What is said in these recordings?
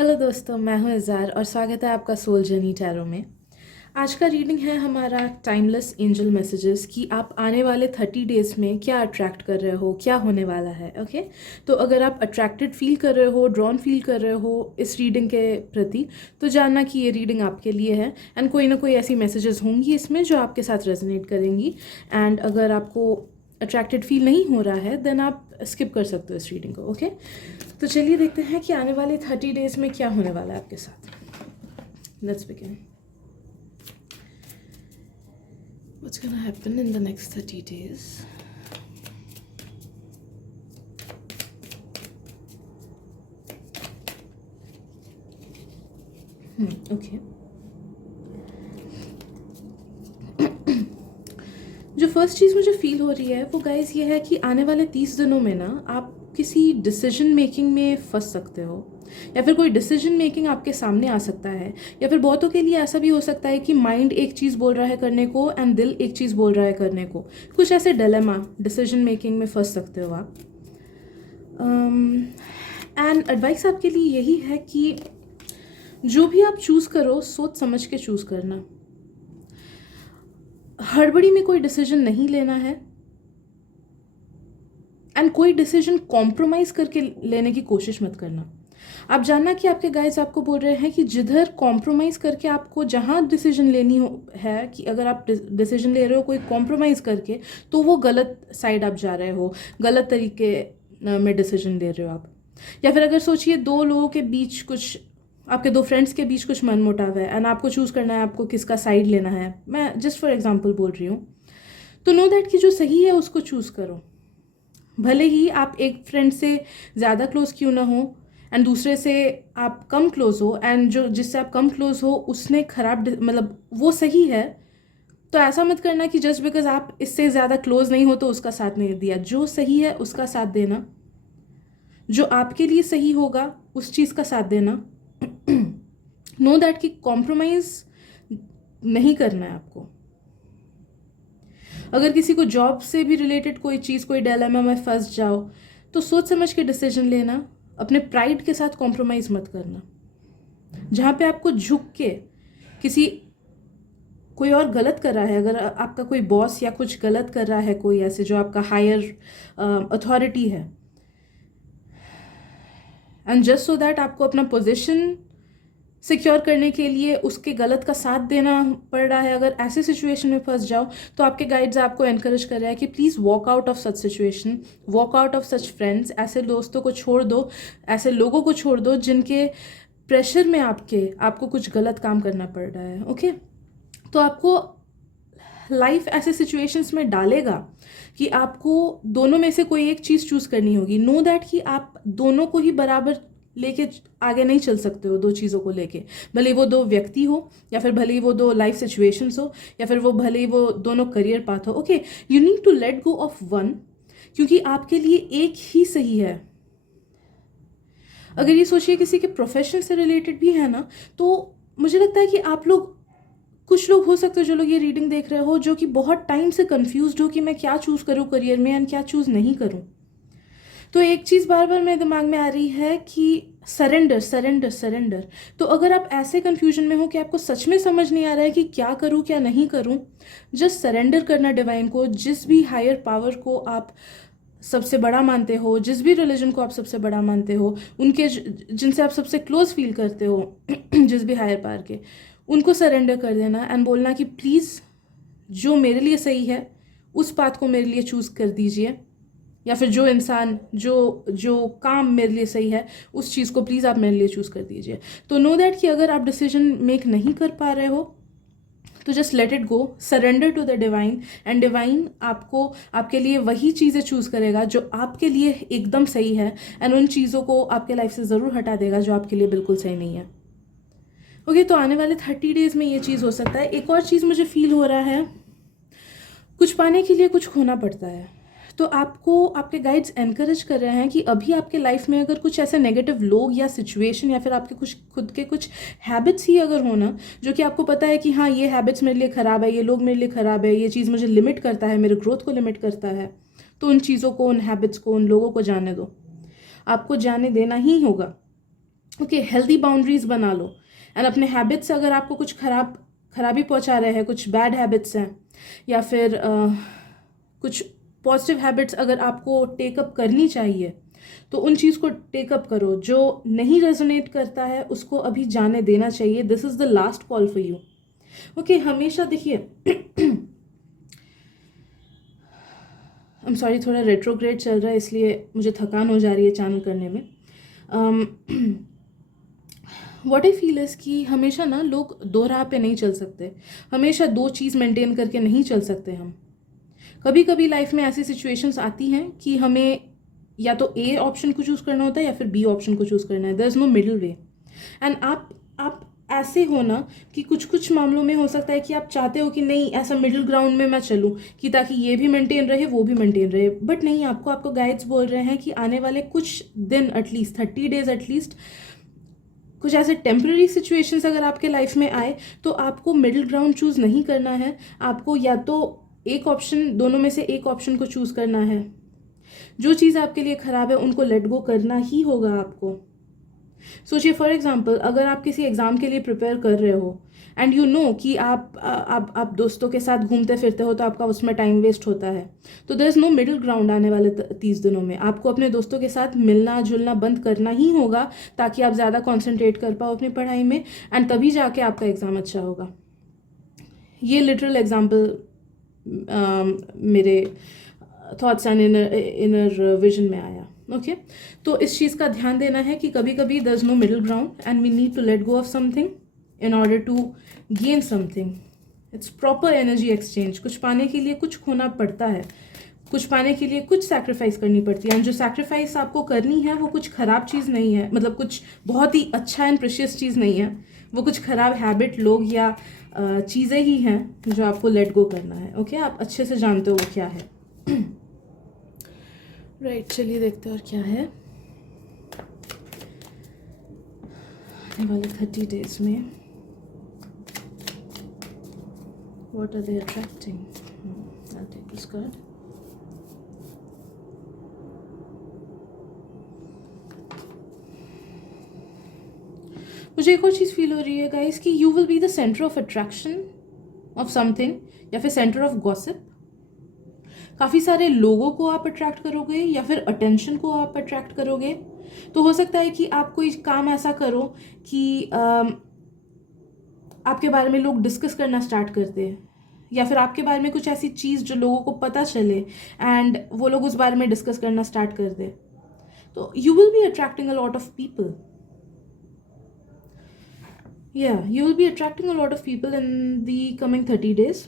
Hello दोस्तों, मैं हूं इज़ार और स्वागत है आपका सोल जर्नी टैरो में। आज का रीडिंग है हमारा टाइमलेस एंजल मैसेजेस कि आप आने वाले 30 डेज़ में क्या अट्रैक्ट कर रहे हो, क्या होने वाला है। ओके, तो अगर आप अट्रैक्टेड फील कर रहे हो, ड्रॉन फील कर रहे हो इस रीडिंग के प्रति, तो जानना कि ये रीडिंग आपके लिए है। एंड कोई ना कोई ऐसी मैसेजेस होंगी इसमें जो आपके साथ रेजोनेट करेंगी। एंड अगर आपको अट्रैक्टेड फील नहीं हो रहा है देन आप स्किप कर सकते हो इस रीडिंग को। ओके, तो चलिए देखते हैं कि आने वाले 30 डेज में क्या होने वाला है आपके साथ। Let's begin. What's gonna happen in the next 30 days. Okay, जो फर्स्ट चीज़ मुझे फील हो रही है वो गाइज ये है कि आने वाले 30 दिनों में ना आप किसी डिसीजन मेकिंग में फंस सकते हो, या फिर कोई डिसीजन मेकिंग आपके सामने आ सकता है। या फिर बहुतों के लिए ऐसा भी हो सकता है कि माइंड एक चीज़ बोल रहा है करने को एंड दिल एक चीज़ बोल रहा है करने को। कुछ ऐसे डिलेमा डिसीजन मेकिंग में फंस सकते हो आप। एंड एडवाइस आपके लिए यही है कि जो भी आप चूज़ करो सोच समझ के चूज़ करना। हड़बड़ी में कोई डिसीजन नहीं लेना है एंड कोई डिसीजन कॉम्प्रोमाइज़ करके लेने की कोशिश मत करना। आप जानना कि आपके गाइड्स आपको बोल रहे हैं कि जिधर कॉम्प्रोमाइज़ करके आपको जहाँ डिसीजन लेनी हो है, कि अगर आप डिसीजन ले रहे हो कोई कॉम्प्रोमाइज़ करके, तो वो गलत साइड आप जा रहे हो, गलत तरीके में डिसीजन ले रहे हो आप। या फिर अगर सोचिए दो लोगों के बीच कुछ, आपके दो फ्रेंड्स के बीच कुछ मनमुटाव है एंड आपको चूज़ करना है आपको किसका साइड लेना है। मैं जस्ट फॉर एग्जांपल बोल रही हूँ। तो नो दैट कि जो सही है उसको चूज़ करो, भले ही आप एक फ्रेंड से ज़्यादा क्लोज क्यों ना हो एंड दूसरे से आप कम क्लोज हो, एंड जो जिससे आप कम क्लोज हो उसने खराब मतलब वो सही है, तो ऐसा मत करना कि जस्ट बिकॉज आप इससे ज़्यादा क्लोज नहीं हो तो उसका साथ नहीं दिया। जो सही है उसका साथ देना, जो आपके लिए सही होगा उस चीज़ का साथ देना। नो दैट कि कॉम्प्रोमाइज़ नहीं करना है आपको। अगर किसी को जॉब से भी रिलेटेड कोई चीज़, कोई डिलेमा में फंस जाओ, तो सोच समझ के डिसीजन लेना। अपने प्राइड के साथ कॉम्प्रोमाइज़ मत करना। जहाँ पे आपको झुक के किसी, कोई और गलत कर रहा है, अगर आपका कोई बॉस या कुछ गलत कर रहा है, कोई ऐसे जो आपका हायर अथॉरिटी है, एंड जस्ट सो दैट आपको अपना पोजीशन सिक्योर करने के लिए उसके गलत का साथ देना पड़ रहा है, अगर ऐसे सिचुएशन में फंस जाओ, तो आपके गाइड्स आपको एनकरेज कर रहा है कि please walk out of such situation, walk out of such friends. ऐसे दोस्तों को छोड़ दो, ऐसे लोगों को छोड़ दो जिनके प्रेशर में आपको कुछ गलत काम करना पड़ रहा है। ओके, तो आपको लाइफ ऐसे सिचुएशंस में डालेगा कि आपको दोनों में से कोई एक चीज़ चूज़ करनी होगी। नो दैट कि आप दोनों को ही बराबर लेके आगे नहीं चल सकते हो, दो चीज़ों को लेके। भले वो दो व्यक्ति हो, या फिर भले ही वो दो लाइफ सिचुएशंस हो, या फिर वो भले ही वो दोनों करियर पाथ हो। Okay, you need to let go of one, क्योंकि आपके लिए एक ही सही है। अगर ये सोचिए किसी के प्रोफेशन से रिलेटेड भी है ना, तो मुझे लगता है कि आप लोग, कुछ लोग हो सकते हैं जो लोग ये रीडिंग देख रहे हो, जो कि बहुत टाइम से कंफ्यूज्ड हो कि मैं क्या चूज़ करूँ करियर में एंड क्या चूज़ नहीं करूँ। तो एक चीज़ बार बार मेरे दिमाग में आ रही है कि सरेंडर सरेंडर सरेंडर। तो अगर आप ऐसे कन्फ्यूजन में हो कि आपको सच में समझ नहीं आ रहा है कि क्या करूँ क्या नहीं करूँ, जस्ट सरेंडर करना डिवाइन को, जिस भी हायर पावर को आप सबसे बड़ा मानते हो, जिस भी रिलीजन को आप सबसे बड़ा मानते हो, उनके जिनसे आप सबसे क्लोज फील करते हो, जिस भी हायर पावर के, उनको सरेंडर कर देना एंड बोलना कि प्लीज़ जो मेरे लिए सही है उस पाथ को मेरे लिए चूज़ कर दीजिए, या फिर जो इंसान, जो जो काम मेरे लिए सही है उस चीज़ को प्लीज़ आप मेरे लिए चूज़ कर दीजिए। तो नो दैट कि अगर आप डिसीजन मेक नहीं कर पा रहे हो तो just let it go, surrender to the divine, and divine आपको, आपके लिए वही चीज़ें चूज़ करेगा जो आपके लिए एकदम सही है, एंड उन चीज़ों को आपके लाइफ से ज़रूर हटा देगा जो आपके लिए बिल्कुल सही नहीं है। ओके, तो आने वाले 30 डेज़ में ये चीज़ हो सकता है। एक और चीज़ मुझे फील हो रहा है, कुछ पाने के लिए कुछ खोना पड़ता है। तो आपको आपके गाइड्स एनकरेज कर रहे हैं कि अभी आपके लाइफ में अगर कुछ ऐसे नेगेटिव लोग या सिचुएशन, या फिर आपके कुछ खुद के कुछ हैबिट्स ही अगर होना, जो कि आपको पता है कि हाँ ये हैबिट्स मेरे लिए ख़राब है, ये लोग मेरे लिए ख़राब है, ये चीज़ मुझे लिमिट करता है, मेरे ग्रोथ को लिमिट करता है, तो उन चीज़ों को, उन हैबिट्स को, उन लोगों को जाने दो। आपको जाने देना ही होगा। ओके, हेल्दी बाउंड्रीज बना लो। एंड अपने हैबिट्स, अगर आपको कुछ खराबी पहुंचा रहे हैं, कुछ बैड हैबिट्स हैं, या फिर कुछ पॉजिटिव हैबिट्स अगर आपको टेकअप करनी चाहिए, तो उन चीज़ को टेकअप करो। जो नहीं रेजोनेट करता है उसको अभी जाने देना चाहिए। This is the last call for you. Okay, हमेशा देखिए, आई एम सॉरी, थोड़ा रेट्रोग्रेड चल रहा है इसलिए मुझे थकान हो जा रही है चैनल करने में। व्हाट आई फील इज़ कि हमेशा ना लोग दो राह पे नहीं चल सकते, हमेशा दो चीज़ मेंटेन करके नहीं चल सकते हम। कभी कभी लाइफ में ऐसी सिचुएशंस आती हैं कि हमें या तो ए ऑप्शन को चूज़ करना होता है या फिर बी ऑप्शन को चूज़ करना है। There is no middle way. And आप ऐसे हो ना कि कुछ कुछ मामलों में हो सकता है कि आप चाहते हो कि नहीं, ऐसा मिडिल ग्राउंड में मैं चलूँ कि ताकि ये भी मेंटेन रहे वो भी मेंटेन रहे, बट नहीं, आपको गाइड्स बोल रहे हैं कि आने वाले कुछ दिन, एटलीस्ट 30 डेज एटलीस्ट, कुछ ऐसे टेम्प्रेरी सिचुएशंस अगर आपके लाइफ में आए तो आपको मिडिल ग्राउंड चूज़ नहीं करना है। आपको या तो एक ऑप्शन, दोनों में से एक ऑप्शन को चूज़ करना है। जो चीज़ आपके लिए ख़राब है उनको लेट गो करना ही होगा आपको। सोचिए, फॉर एग्जांपल, अगर आप किसी एग्ज़ाम के लिए प्रिपेयर कर रहे हो एंड यू नो कि आप दोस्तों के साथ घूमते फिरते हो तो आपका उसमें टाइम वेस्ट होता है, तो there is no middle ground. आने वाले 30 दिनों में आपको अपने दोस्तों के साथ मिलना जुलना बंद करना ही होगा ताकि आप ज़्यादा कॉन्सेंट्रेट कर पाओ अपनी पढ़ाई में, एंड तभी जाके आपका एग्ज़ाम अच्छा होगा। ये लिटरल एग्जाम्पल मेरे थॉट्स एंड इनर विजन में आया। ओके, तो इस चीज़ का ध्यान देना है कि कभी कभी there is no middle ground and we need to let go of something in order to gain something. It's proper energy exchange. कुछ पाने के लिए कुछ खोना पड़ता है, कुछ पाने के लिए कुछ सैक्रिफाइस करनी पड़ती है, एंड जो सैक्रिफाइस आपको करनी है वो कुछ ख़राब चीज़ नहीं है, मतलब कुछ बहुत ही अच्छा एंड प्रेशियस चीज़ नहीं है, वो कुछ ख़राब हैबिट, लोग या चीज़ें ही हैं जो आपको लेट गो करना है। ओके, आप अच्छे से जानते हो वो क्या है। राइट, चलिए देखते हैं और क्या है आने वाले 30 डेज में। What are they attracting? I'll take this card. मुझे एक और चीज़ फील हो रही है गाइस कि you will be the centre of attraction of something, या फिर सेंटर ऑफ गॉसिप। काफ़ी सारे लोगों को आप अट्रैक्ट करोगे या फिर अटेंशन को आप अट्रैक्ट करोगे। तो हो सकता है कि आप कोई काम ऐसा करो कि आपके बारे में लोग डिस्कस करना स्टार्ट करते हैं, या फिर आपके बारे में कुछ ऐसी चीज़ जो लोगों को पता चले एंड वो लोग उस बारे में डिस्कस करना स्टार्ट कर दे। तो you will be attracting a lot of people. You will be attracting a lot of people in the coming 30 days.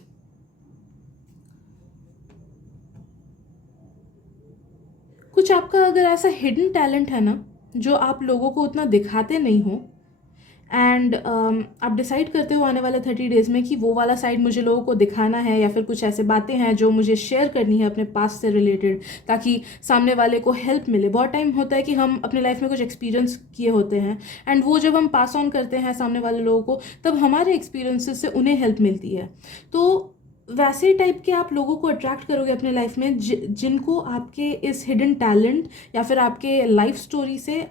कुछ आपका अगर ऐसा हिडन टैलेंट है ना जो आप लोगों को उतना दिखाते नहीं हो, एंड आप डिसाइड करते हो आने वाले 30 डेज में कि वो वाला साइड मुझे लोगों को दिखाना है, या फिर कुछ ऐसे बातें हैं जो मुझे शेयर करनी है अपने पास्ट से रिलेटेड, ताकि सामने वाले को हेल्प मिले। बहुत टाइम होता है कि हम अपने लाइफ में कुछ एक्सपीरियंस किए होते हैं एंड वो जब हम पास ऑन करते हैं सामने वाले लोगों को, तब हमारे एक्सपीरियंसेस से उन्हें हेल्प मिलती है। तो वैसे टाइप के आप लोगों को अट्रैक्ट करोगे अपने लाइफ में जिनको आपके इस हिडन टैलेंट या फिर आपके लाइफ स्टोरी से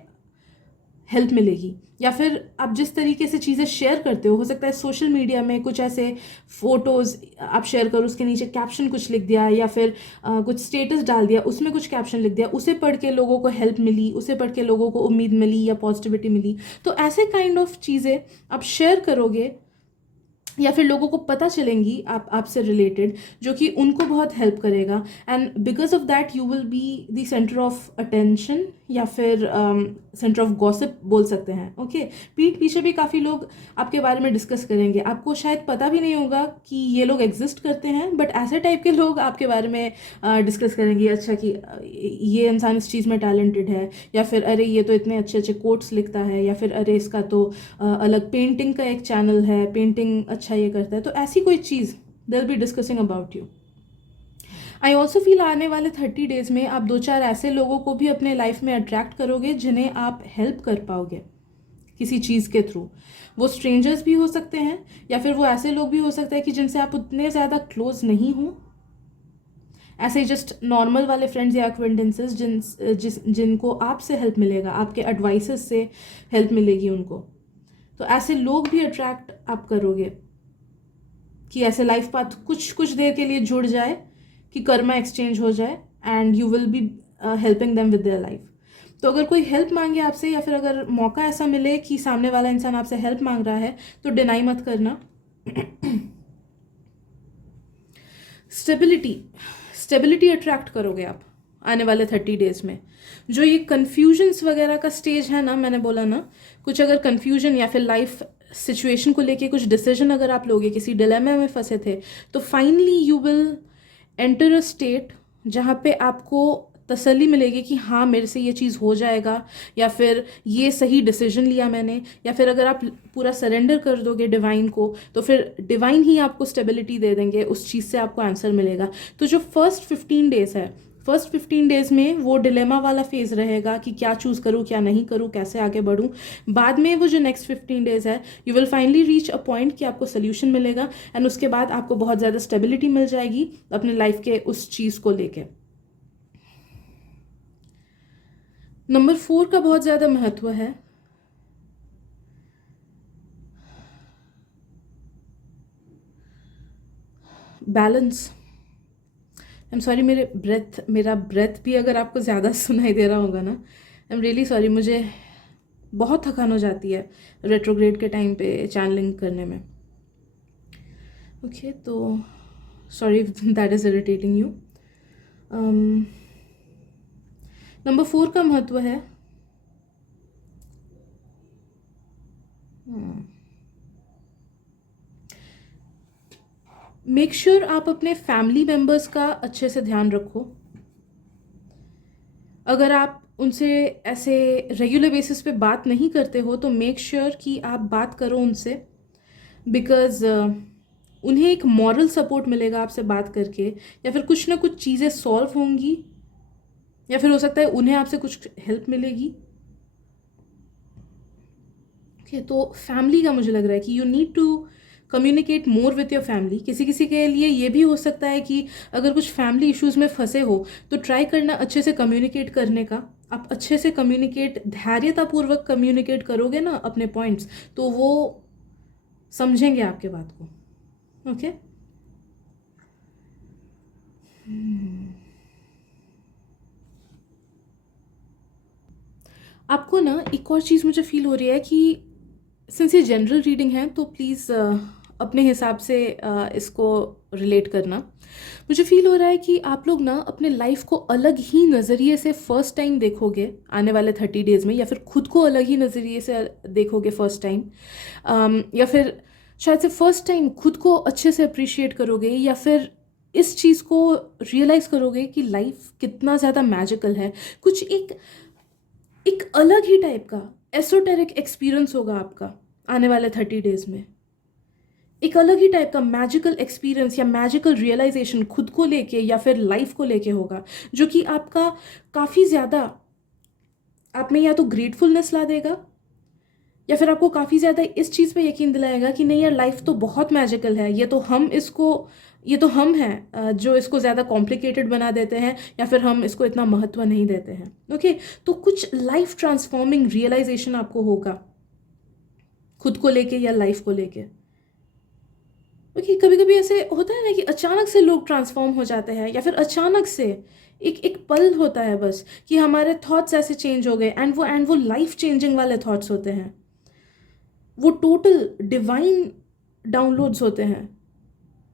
हेल्प मिलेगी, या फिर आप जिस तरीके से चीज़ें शेयर करते हो सकता है सोशल मीडिया में कुछ ऐसे फोटोज़ आप शेयर करो, उसके नीचे कैप्शन कुछ लिख दिया, या फिर कुछ स्टेटस डाल दिया, उसमें कुछ कैप्शन लिख दिया, उसे पढ़ के लोगों को हेल्प मिली, उसे पढ़ के लोगों को उम्मीद मिली या पॉजिटिविटी मिली। तो ऐसे काइंड ऑफ चीज़ें आप शेयर करोगे या फिर लोगों को पता चलेंगी आपसे रिलेटेड, जो कि उनको बहुत हेल्प करेगा, and because of that you will be the centre of attention या फिर सेंटर ऑफ गॉसिप बोल सकते हैं। ओके, पीठ पीछे भी काफ़ी लोग आपके बारे में डिस्कस करेंगे, आपको शायद पता भी नहीं होगा कि ये लोग एग्जिस्ट करते हैं, बट ऐसे टाइप के लोग आपके बारे में डिस्कस करेंगे। अच्छा कि ये इंसान इस चीज़ में टैलेंटेड है, या फिर अरे ये तो इतने अच्छे अच्छे कोट्स लिखता है, या फिर अरे इसका तो अलग पेंटिंग का एक चैनल है, पेंटिंग अच्छा ये करता है। तो ऐसी कोई चीज़ they will be discussing about you. I also feel आने वाले 30 डेज में आप 2-4 ऐसे लोगों को भी अपने लाइफ में अट्रैक्ट करोगे जिन्हें आप हेल्प कर पाओगे किसी चीज़ के थ्रू। वो स्ट्रेंजर्स भी हो सकते हैं, या फिर वो ऐसे लोग भी हो सकते हैं कि जिनसे आप उतने ज़्यादा क्लोज नहीं हो, ऐसे ही जस्ट नॉर्मल वाले फ्रेंड्स या एक्वेंटेंसेस जिनको आपसे हेल्प मिलेगा, आपके एडवाइसेस से हेल्प मिलेगी उनको, तो ऐसे लोग भी अट्रैक्ट आप करोगे कि ऐसे लाइफ पाथ कुछ कुछ देर के लिए जुड़ जाए, कि कर्मा एक्सचेंज हो जाए and you will be helping them with their life. तो अगर कोई हेल्प मांगे आपसे, या फिर अगर मौका ऐसा मिले कि सामने वाला इंसान आपसे हेल्प मांग रहा है, तो डिनाई मत करना। स्टेबिलिटी स्टेबिलिटी अट्रैक्ट करोगे आप आने वाले 30 डेज में। जो ये कन्फ्यूजन्स वगैरह का स्टेज है ना, मैंने बोला ना, कुछ अगर कन्फ्यूजन या फिर लाइफ सिचुएशन को लेके कुछ डिसीजन अगर आप लोगे, किसी डिलेमा में फंसे थे, तो finally you will enter a state जहाँ पे आपको तसल्ली मिलेगी कि हाँ मेरे से ये चीज़ हो जाएगा, या फिर ये सही डिसीजन लिया मैंने, या फिर अगर आप पूरा सरेंडर कर दोगे डिवाइन को, तो फिर डिवाइन ही आपको स्टेबिलिटी दे देंगे, उस चीज़ से आपको आंसर मिलेगा। तो जो फर्स्ट 15 डेज है, फर्स्ट 15 डेज में वो डिलेमा वाला फेज रहेगा कि क्या चूज़ करूँ, क्या नहीं करूँ, कैसे आगे बढ़ूँ। बाद में वो जो नेक्स्ट 15 डेज है, you will finally reach a point कि आपको सोल्यूशन मिलेगा, एंड उसके बाद आपको बहुत ज़्यादा स्टेबिलिटी मिल जाएगी अपने लाइफ के उस चीज़ को लेके। नंबर 4 का बहुत ज़्यादा महत्व है। बैलेंस। आई एम सॉरी, मेरा ब्रेथ भी अगर आपको ज़्यादा सुनाई दे रहा होगा ना, आई एम रियली सॉरी। मुझे बहुत थकान हो जाती है रेट्रोग्रेड के टाइम पे चैनलिंग करने में। ओके, तो sorry that is irritating you. Number 4 का महत्व है मेक श्योर आप अपने फैमिली मेम्बर्स का अच्छे से ध्यान रखो। अगर आप उनसे ऐसे रेगुलर बेसिस पे बात नहीं करते हो, तो मेक श्योर कि आप बात करो उनसे, बिकॉज़ उन्हें एक मॉरल सपोर्ट मिलेगा आपसे बात करके, या फिर कुछ ना कुछ चीज़ें सॉल्व होंगी, या फिर हो सकता है उन्हें आपसे कुछ हेल्प मिलेगी। ओके, तो फैमिली का मुझे लग रहा है कि you need to communicate more with your family. किसी किसी के लिए ये भी हो सकता है कि अगर कुछ फैमिली इश्यूज़ में फंसे हो, तो ट्राई करना अच्छे से कम्युनिकेट करने का। आप अच्छे से कम्युनिकेट, धैर्यतापूर्वक कम्युनिकेट करोगे ना अपने पॉइंट्स, तो वो समझेंगे आपके बात को। ओके, आपको ना एक और चीज़ मुझे फील हो रही है कि सिंस ये जनरल रीडिंग है, तो प्लीज़ अपने हिसाब से इसको रिलेट करना। मुझे फील हो रहा है कि आप लोग ना अपने लाइफ को अलग ही नज़रिए से फर्स्ट टाइम देखोगे आने वाले 30 डेज़ में, या फिर खुद को अलग ही नज़रिए से देखोगे फर्स्ट टाइम, या फिर शायद से फर्स्ट टाइम खुद को अच्छे से अप्रिशिएट करोगे, या फिर इस चीज़ को रियलाइज़ करोगे कि लाइफ कितना ज़्यादा मैजिकल है। कुछ एक एक अलग ही टाइप का एसोटेरिक एक्सपीरियंस होगा आपका आने वाले 30 डेज़ में। एक अलग ही टाइप का मैजिकल एक्सपीरियंस या मैजिकल रियलाइजेशन खुद को लेके या फिर लाइफ को लेके होगा, जो कि आपका काफ़ी ज़्यादा आप में या तो ग्रेटफुलनेस ला देगा, या फिर आपको काफ़ी ज़्यादा इस चीज़ पे यकीन दिलाएगा कि नहीं यार, लाइफ तो बहुत मैजिकल है। ये तो हम हैं जो इसको ज़्यादा कॉम्प्लिकेटेड बना देते हैं, या फिर हम इसको इतना महत्व नहीं देते हैं। ओके, तो कुछ लाइफ ट्रांसफॉर्मिंग रियलाइजेशन आपको होगा खुद को लेके या लाइफ को लेके। ओके, कभी कभी ऐसे होता है ना कि अचानक से लोग ट्रांसफॉर्म हो जाते हैं, या फिर अचानक से एक एक पल होता है बस कि हमारे थॉट्स ऐसे चेंज हो गए, एंड वो लाइफ चेंजिंग वाले थॉट्स होते हैं, वो टोटल डिवाइन डाउनलोड्स होते हैं,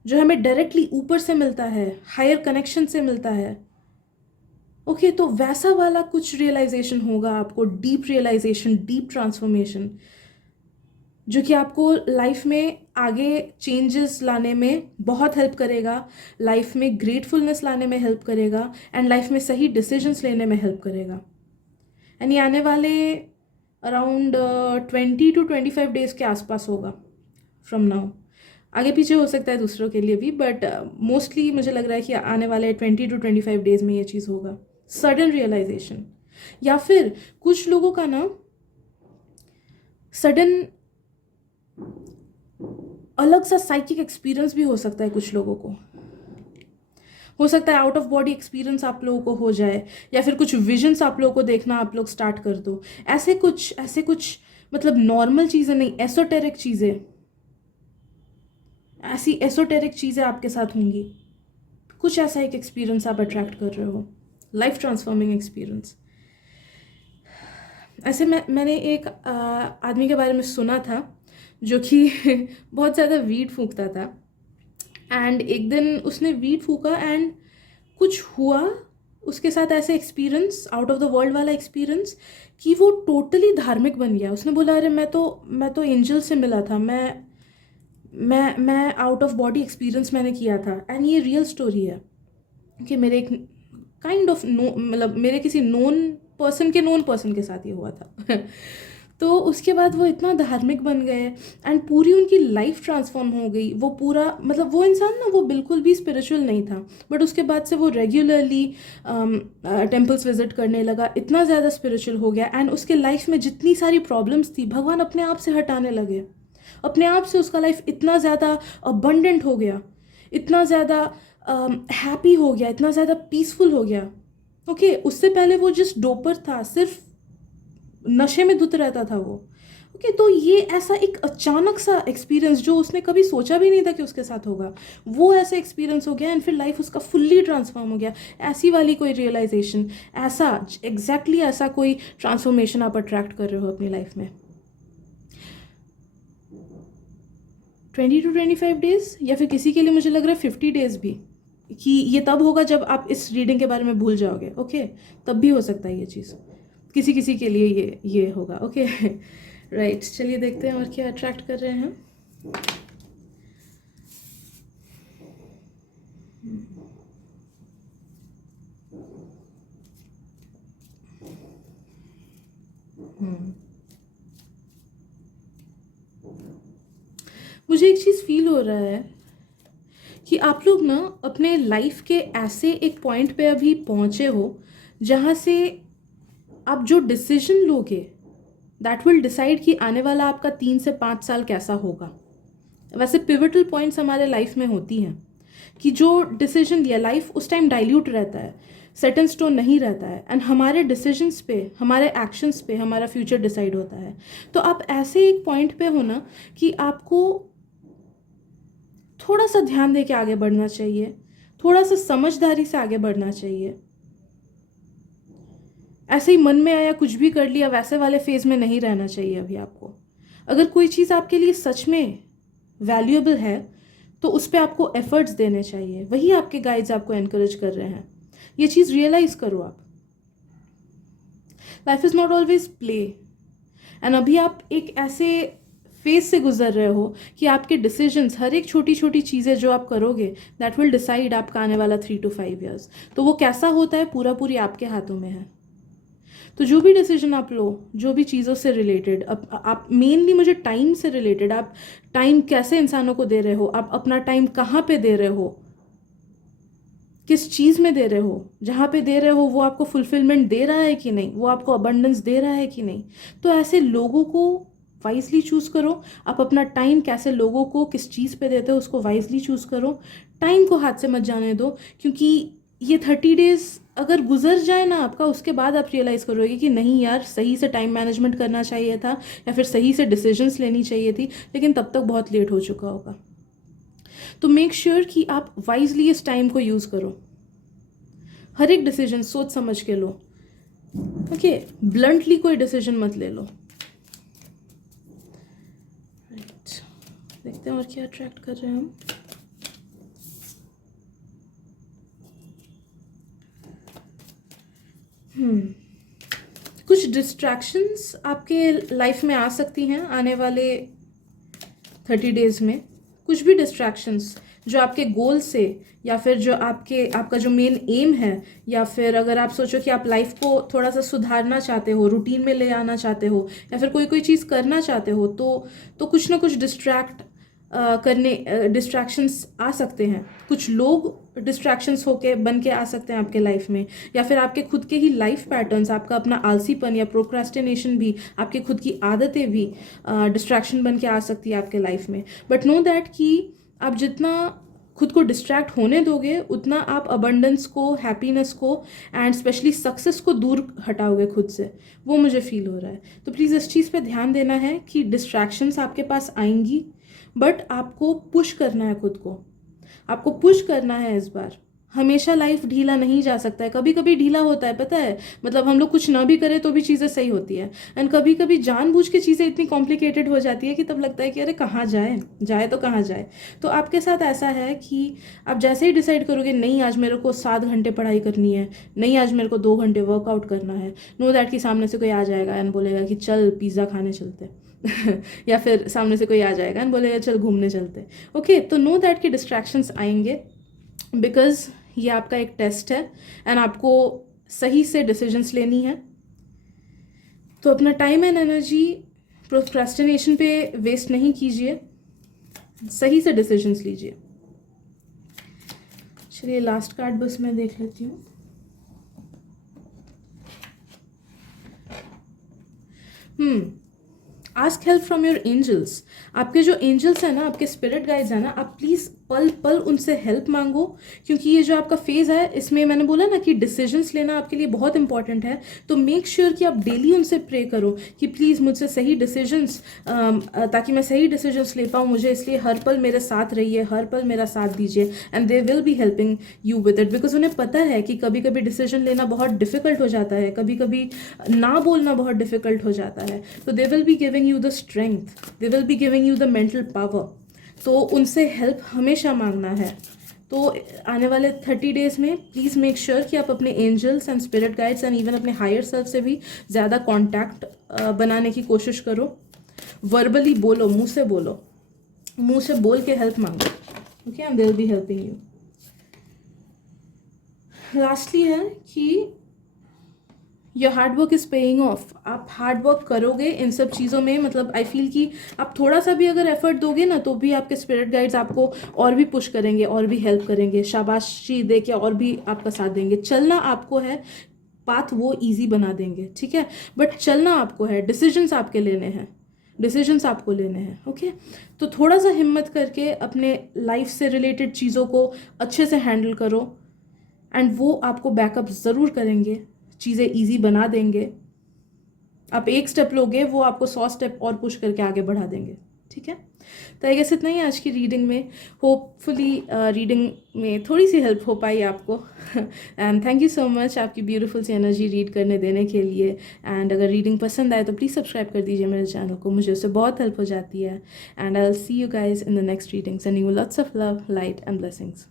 जो हमें डायरेक्टली ऊपर से मिलता है, हायर कनेक्शन से मिलता है। ओके, तो वैसा वाला कुछ रियलाइजेशन होगा आपको, डीप रियलाइजेशन, डीप ट्रांसफॉर्मेशन, जो कि आपको लाइफ में आगे चेंजेस लाने में बहुत हेल्प करेगा, लाइफ में ग्रेटफुलनेस लाने में हेल्प करेगा, एंड लाइफ में सही डिसीजंस लेने में हेल्प करेगा। एंड ये आने वाले अराउंड 20 to 25 डेज़ के आसपास होगा फ्रॉम नाउ। आगे पीछे हो सकता है दूसरों के लिए भी, बट मोस्टली मुझे लग रहा है कि आने वाले 20 to 25 डेज़ में ये चीज़ होगा, सडन रियलाइजेशन। या फिर कुछ लोगों का ना सडन अलग सा साइकिक एक्सपीरियंस भी हो सकता है कुछ लोगों को। हो सकता है आउट ऑफ बॉडी एक्सपीरियंस आप लोगों को हो जाए, या फिर कुछ विजन्स आप लोगों को देखना आप लोग स्टार्ट कर दो। ऐसे कुछ मतलब नॉर्मल चीज़ें नहीं, एसोटेरिक चीज़ें, ऐसी एसोटेरिक चीज़ें आपके साथ होंगी। कुछ ऐसा एक एक्सपीरियंस आप अट्रैक्ट कर रहे हो, लाइफ ट्रांसफॉर्मिंग एक्सपीरियंस। ऐसे मैंने एक आदमी के बारे में सुना था जो कि बहुत ज़्यादा वीड फूंकता था, एंड एक दिन उसने वीड फूका एंड कुछ हुआ उसके साथ, ऐसे experience, out of the world वाला एक्सपीरियंस, कि वो टोटली धार्मिक बन गया। उसने बोला अरे मैं तो एंजल से मिला था, मैं आउट ऑफ बॉडी एक्सपीरियंस मैंने किया था। एंड ये रियल स्टोरी है कि मेरे एक काइंड ऑफ मतलब मेरे किसी नोन पर्सन के साथ ये हुआ था। तो उसके बाद वो इतना धार्मिक बन गए एंड पूरी उनकी लाइफ ट्रांसफॉर्म हो गई। वो पूरा मतलब वो इंसान ना, वो बिल्कुल भी स्पिरिचुअल नहीं था, बट उसके बाद से वो रेगुलरली टेम्पल्स विजिट करने लगा, इतना ज़्यादा स्पिरिचुअल हो गया। एंड उसके लाइफ में जितनी सारी प्रॉब्लम्स थी, भगवान अपने आप से हटाने लगे, अपने आप से उसका लाइफ इतना ज़्यादा अबंडेंट हो गया, इतना ज़्यादा हैप्पी हो गया, इतना ज़्यादा पीसफुल हो गया। ओके, उससे पहले वो जिस डोपर था, सिर्फ नशे में धुत रहता था वो। ओके, तो ये ऐसा एक अचानक सा एक्सपीरियंस जो उसने कभी सोचा भी नहीं था कि उसके साथ होगा, वो ऐसा एक्सपीरियंस हो गया एंड फिर लाइफ उसका फुल्ली ट्रांसफॉर्म हो गया। ऐसी वाली कोई रियलाइजेशन, ऐसा एग्जैक्टली ऐसा कोई ट्रांसफॉर्मेशन आप अट्रैक्ट कर रहे हो अपनी लाइफ में। 20 to 25 डेज, या फिर किसी के लिए मुझे लग रहा है 50 डेज भी, कि ये तब होगा जब आप इस रीडिंग के बारे में भूल जाओगे। ओके, तब भी हो सकता है ये चीज़, किसी किसी के लिए ये होगा। ओके राइट, चलिए देखते हैं और क्या अट्रैक्ट कर रहे हैं। मुझे एक चीज़ फील हो रहा है कि आप लोग ना अपने लाइफ के ऐसे एक पॉइंट पे अभी पहुँचे हो जहाँ से आप जो डिसीजन लोगे दैट विल डिसाइड कि आने वाला आपका 3 से 5 साल कैसा होगा। वैसे पिवटल पॉइंट्स हमारे लाइफ में होती हैं कि जो डिसीजन लिया, लाइफ उस टाइम डाइल्यूट रहता है, सेट इन स्टोन नहीं रहता है, एंड हमारे डिसीजंस पे, हमारे एक्शंस पे हमारा फ्यूचर डिसाइड होता है। तो आप ऐसे एक पॉइंट पे हो ना कि आपको थोड़ा सा ध्यान दे के आगे बढ़ना चाहिए, थोड़ा सा समझदारी से आगे बढ़ना चाहिए। ऐसे ही मन में आया कुछ भी कर लिया, वैसे वाले फेज में नहीं रहना चाहिए अभी आपको। अगर कोई चीज़ आपके लिए सच में वैल्यूएबल है तो उस पर आपको एफर्ट्स देने चाहिए। वही आपके गाइड्स आपको एनकरेज कर रहे हैं, ये चीज़ रियलाइज करो आप। Life is not always play, and अभी आप एक ऐसे फेज से गुजर रहे हो कि आपके डिसीजंस, हर एक छोटी छोटी चीज़ें जो आप करोगे दैट विल डिसाइड आपका आने वाला 3 to 5 years। तो वो कैसा होता है पूरी आपके हाथों में है। तो जो भी डिसीजन आप लो, जो भी चीज़ों से रिलेटेड, आप मेनली मुझे टाइम से रिलेटेड, आप टाइम कैसे इंसानों को दे रहे हो, आप अपना टाइम कहाँ पे दे रहे हो, किस चीज़ में दे रहे हो, जहाँ पे दे रहे हो वो आपको फुलफिलमेंट दे रहा है कि नहीं, वो आपको अबंडेंस दे रहा है कि नहीं। तो ऐसे लोगों को वाइजली चूज़ करो। आप अपना टाइम कैसे लोगों को किस चीज़ पे देते हो उसको वाइजली चूज़ करो। टाइम को हाथ से मत जाने दो, क्योंकि ये 30 डेज अगर गुजर जाए ना आपका, उसके बाद आप रियलाइज़ करोगे कि नहीं यार, सही से टाइम मैनेजमेंट करना चाहिए था, या फिर सही से डिसीजंस लेनी चाहिए थी, लेकिन तब तक बहुत लेट हो चुका होगा। तो मेक श्योर कि आप वाइजली इस टाइम को यूज़ करो। हर एक डिसीजन सोच समझ के लो। ओके, ब्लंटली कोई डिसीजन मत ले लो। राइट, देखते हैं और क्या अट्रैक्ट कर रहे हैं हम। कुछ डिस्ट्रैक्शंस आपके लाइफ में आ सकती हैं आने वाले 30 डेज में। कुछ भी डिस्ट्रैक्शंस जो आपके गोल से, या फिर जो आपका जो मेन एम है, या फिर अगर आप सोचो कि आप लाइफ को थोड़ा सा सुधारना चाहते हो, रूटीन में ले आना चाहते हो, या फिर कोई चीज़ करना चाहते हो, तो कुछ ना कुछ डिस्ट्रैक्शंस आ सकते हैं। कुछ लोग डिस्ट्रैक्शंस होके बन के आ सकते हैं आपके लाइफ में, या फिर आपके खुद के ही लाइफ पैटर्न्स, आपका अपना आलसीपन या प्रोक्रेस्टिनेशन भी, आपकी खुद की आदतें भी डिस्ट्रैक्शन बन के आ सकती है आपके लाइफ में। बट नो दैट कि आप जितना खुद को डिस्ट्रैक्ट होने दोगे उतना आप अबंडेंस को, हैप्पीनेस को एंड स्पेशली सक्सेस को दूर हटाओगे खुद से, वो मुझे फील हो रहा है। तो प्लीज़ इस चीज़ पे ध्यान देना है कि डिस्ट्रैक्शंस आपके पास आएंगी, बट आपको पुश करना है खुद को, आपको पुश करना है इस बार। हमेशा लाइफ ढीला नहीं जा सकता है, कभी कभी ढीला होता है, पता है, मतलब हम लोग कुछ ना भी करें तो भी चीज़ें सही होती है। एंड कभी कभी जानबूझ के चीज़ें इतनी कॉम्प्लिकेटेड हो जाती है कि तब लगता है कि अरे कहाँ जाए, जाए तो कहाँ जाए। तो आपके साथ ऐसा है कि आप जैसे ही डिसाइड करोगे नहीं आज मेरे को 7 घंटे पढ़ाई करनी है, नहीं आज मेरे को 2 घंटे वर्कआउट करना है, नो दैट कि सामने से कोई आ जाएगा एंड बोलेगा कि चल पिज़्ज़ा खाने चलते या फिर सामने से कोई आ जाएगा एंड बोलेगा चल घूमने चलते। ओके, तो नो दैट कि डिस्ट्रैक्शंस आएंगे, बिकॉज ये आपका एक टेस्ट है एंड आपको सही से डिसीजंस लेनी है। तो अपना टाइम एंड एनर्जी प्रोक्रेस्टिनेशन पे वेस्ट नहीं कीजिए, सही से डिसीजंस लीजिए। चलिए लास्ट कार्ड बस मैं देख लेती हूँ। Ask help from your angels. आपके जो एंजल्स हैं ना, आपके स्पिरिट गाइड्स हैं ना, आप प्लीज़ पल पल उनसे हेल्प मांगो, क्योंकि ये जो आपका फेज़ है इसमें मैंने बोला ना कि डिसीजंस लेना आपके लिए बहुत इंपॉर्टेंट है। तो मेक श्योर कि आप डेली उनसे प्रे करो कि प्लीज़ मुझसे सही डिसीजंस, ताकि मैं सही डिसीजंस ले पाऊँ, मुझे इसलिए हर पल मेरे साथ रहिए, हर पल मेरा साथ दीजिए and they will be helping you with it. Because उन्हें पता है कि कभी कभी डिसीजन लेना बहुत डिफिकल्ट हो जाता है, कभी कभी ना बोलना बहुत डिफिकल्ट हो जाता है। तो दे will be giving you the strength, they will be giving you the mental power. तो उनसे हेल्प हमेशा मांगना है। तो आने वाले 30 डेज़ में प्लीज़ मेक श्योर कि आप अपने angels and spirit guides and even अपने हायर सेल्फ से भी ज़्यादा कॉन्टैक्ट बनाने की कोशिश करो। वर्बली बोलो, मुंह से बोलो, मुंह से बोल के हेल्प मांगो। Okay, and they will be helping you. Lastly है कि your hard work is paying off. आप हार्ड वर्क करोगे इन सब चीज़ों में, मतलब आई फील कि आप थोड़ा सा भी अगर एफर्ट दोगे ना तो भी आपके स्पिरिट गाइड्स आपको और भी पुश करेंगे, और भी हेल्प करेंगे, शाबाशी दे के और भी आपका साथ देंगे। चलना आपको है, पाथ वो ईजी बना देंगे, ठीक है, बट चलना आपको है, डिसीजंस आपके लेने हैं, डिसीजंस आपको लेने हैं। ओके, तो थोड़ा सा हिम्मत करके अपने लाइफ से रिलेटेड चीज़ों को अच्छे से हैंडल करो एंड वो आपको बैकअप ज़रूर करेंगे, चीज़ें ईजी बना देंगे। आप एक स्टेप लोगे, वो आपको 100 स्टेप और पुश करके आगे बढ़ा देंगे, ठीक है। तो आई गेस इतना ही आज की रीडिंग में। होपफुली रीडिंग में थोड़ी सी हेल्प हो पाई आपको and thank you so much आपकी ब्यूटीफुल सी एनर्जी रीड करने देने के लिए। एंड अगर रीडिंग पसंद आए तो प्लीज़ सब्सक्राइब कर दीजिए मेरे चैनल को, मुझे उससे बहुत हेल्प हो जाती है। And I will see you guys in the next reading, sending you lots of love, light and blessings.